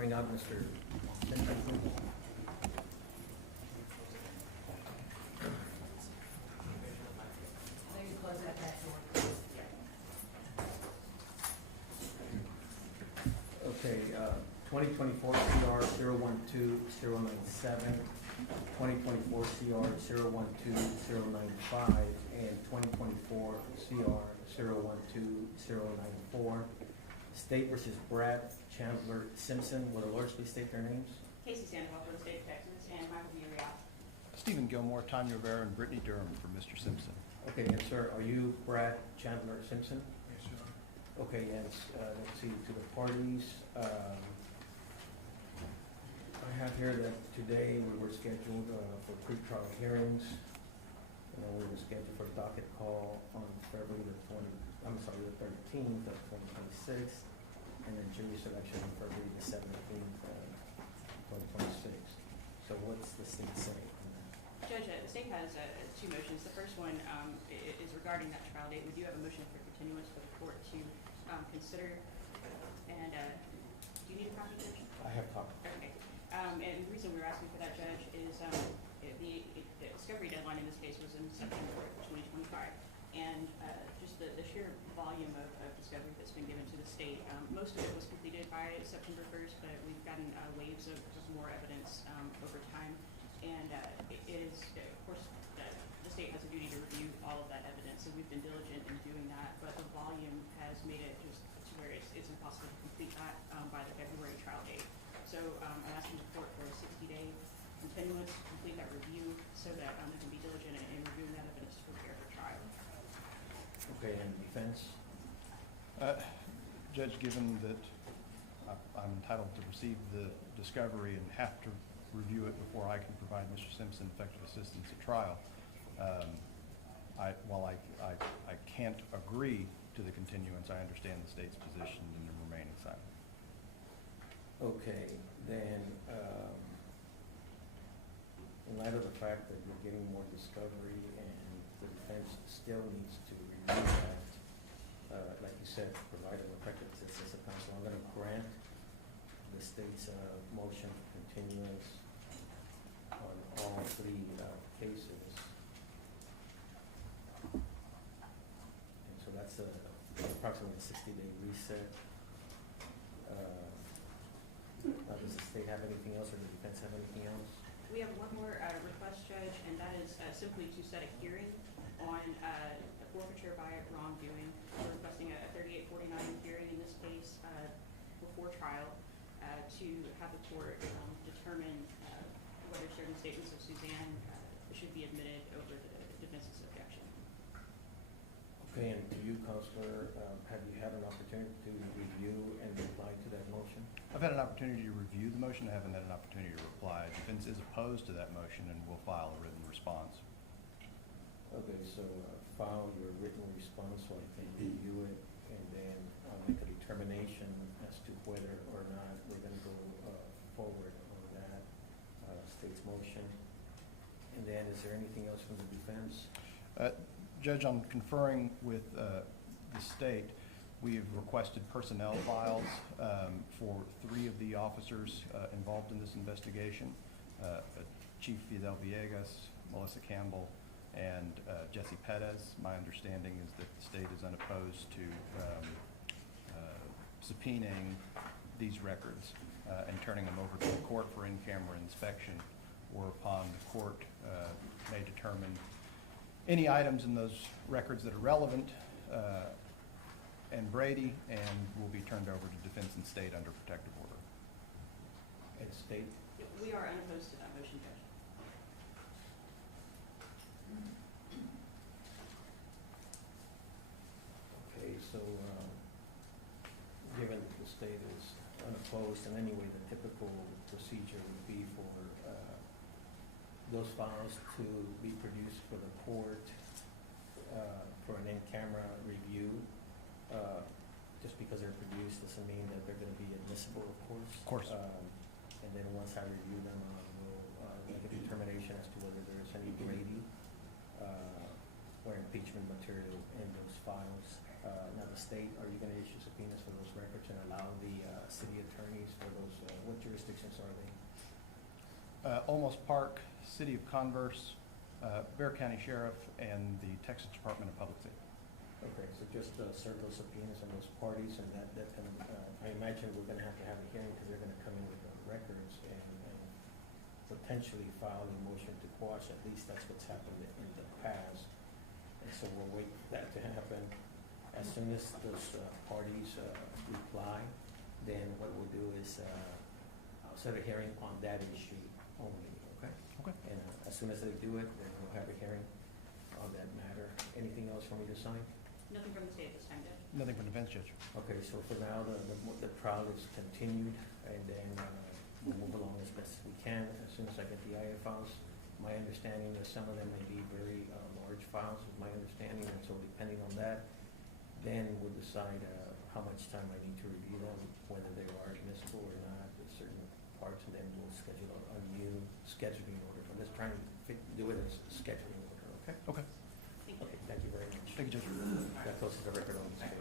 bring out Mr. Simpson, please. Okay, 2024 CR 012-097, 2024 CR 012-095, and 2024 CR 012-094. State versus Brad Chandler Simpson. Will the lawyers please state their names? Casey Sandoval for the state of Texas and Michael Villarreal. Stephen Gilmore, Tanya Rivera, and Brittany Durham for Mr. Simpson. Okay, yes, sir. Are you Brad Chandler Simpson? Yes, sir. Okay, yes, let's see, to the parties. I have here that today we were scheduled for pretrial hearings. And then we were scheduled for a docket call on February the 13th of 2026. And then jury selection on February the 17th, 2026. So what's the state saying on that? Judge, the state has two motions. The first one is regarding that trial date. We do have a motion for continuance for the court to consider. And do you need a copy, Judge? I have copies. Okay. And the reason we're asking for that, Judge, is the discovery deadline in this case was in September of 2025. And just the sheer volume of discovery that's been given to the state, most of it was completed by September 1st, but we've gotten waves of more evidence over time. And it is, of course, the state has a duty to review all of that evidence, so we've been diligent in doing that, but the volume has made it just to where it's impossible to complete that by the February trial date. So I'm asking the court for a 60-day continuance to complete that review so that they can be diligent in reviewing that evidence to prepare for trial. Okay, and defense? Judge, given that I'm entitled to receive the discovery and have to review it before I can provide Mr. Simpson effective assistance at trial, while I can't agree to the continuance, I understand the state's position in the remaining silent. Okay, then, in light of the fact that we're getting more discovery and the defense still needs to review that, like you said, provide an effective assistance of counsel, I'm gonna grant the state's motion for continuance on all three cases. And so that's approximately a 60-day reset. Does the state have anything else, or does the defense have anything else? We have one more request, Judge, and that is simply to set a hearing on forfeiture by wrongdoing. We're requesting a 3849 hearing in this case before trial to have the court determine whether certain statements of Suzanne should be admitted over the defense's objection. Okay, and to you, Counselor, have you had an opportunity to review and reply to that motion? I've had an opportunity to review the motion. I haven't had an opportunity to reply. Defense is opposed to that motion and will file a written response. Okay, so file your written response so I can review it and then make a determination as to whether or not we're going to go forward on that state's motion. And then is there anything else from the defense? Judge, I'm conferring with the state. We have requested personnel files for 3 of the officers involved in this investigation, Chief Fidel Villegas, Melissa Campbell, and Jesse Perez. My understanding is that the state is unopposed to subpoenaing these records and turning them over to the court for in-camera inspection, or upon the court may determine any items in those records that are relevant and Brady, and will be turned over to defense and state under protective order. And state? We are unopposed to that motion, Judge. Okay, so given the state is unopposed, and anyway, the typical procedure would be for those files to be produced for the court for an in-camera review. Just because they're produced doesn't mean that they're going to be admissible, of course. Of course. And then once I review them, we'll make a determination as to whether there's any Brady or impeachment material in those files. Now, the state, are you going to issue subpoenas for those records and allow the city attorneys for those, what Almost Park, City of Converse, Bexar County Sheriff, and the Texas Department of Public Safety. Okay, so just serve those subpoenas and those parties, and that's gonna, I imagine we're gonna have to have a hearing, because they're gonna come in with the records and potentially file a motion to quash. At least that's what's happened in the past. And so we'll wait for that to happen. As soon as those parties reply, then what we'll do is I'll set a hearing on that issue only, okay? Okay. And as soon as they do it, then we'll have a hearing on that matter. Anything else for me to sign? Nothing from the state at this time, Judge. Nothing from the bench, Judge. Okay, so for now, the trial is continued, and then we'll move along as best as we can. As soon as I get the IA files, my understanding is some of them may be very large files, is my understanding, and so depending on that, then we'll decide how much time I need to review them, whether they are admissible or not, with certain parts, and then we'll schedule a new scheduling order. I'm just trying to do it as a scheduling order, okay? Okay. Thank you. Okay, thank you very much. Thank you, Judge. That closes the record on this case.